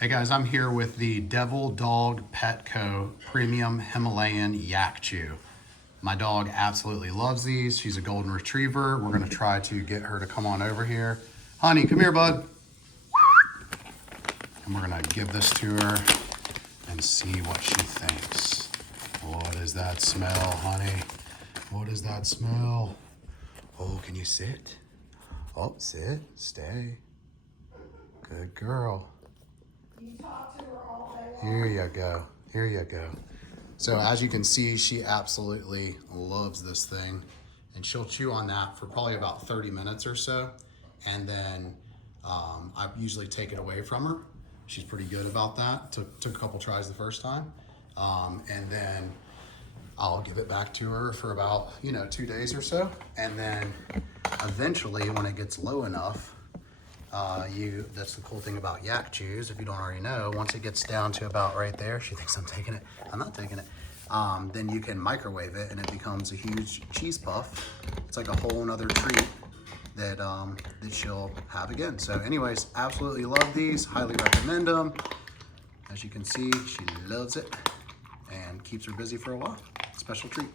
Hey guys, I'm here with the Devil Dog Petco Premium Himalayan Yak Chew. My dog absolutely loves these. She's a golden retriever. We're gonna try to get her to come on over here. Honey, come here, bud. And we're gonna give this to her and see what she thinks. What is that smell, honey? What is that smell? Oh, can you sit? Oh, sit, stay. Good girl. Here you go. Here you go. So as you can see, she absolutely loves this thing, and she'll chew on that for probably about 30 minutes or so. And then I usually take it away from her. She's pretty good about that. Took a couple tries the first time. And then I'll give it back to her for about, 2 days or so. And then eventually when it gets low enough, that's the cool thing about yak chews, if you don't already know, once it gets down to about right there, she thinks I'm taking it, I'm not taking it, then you can microwave it and it becomes a huge cheese puff. It's like a whole nother treat that, that she'll have again. So anyways, absolutely love these, highly recommend them. As you can see, she loves it and keeps her busy for a while. Special treat.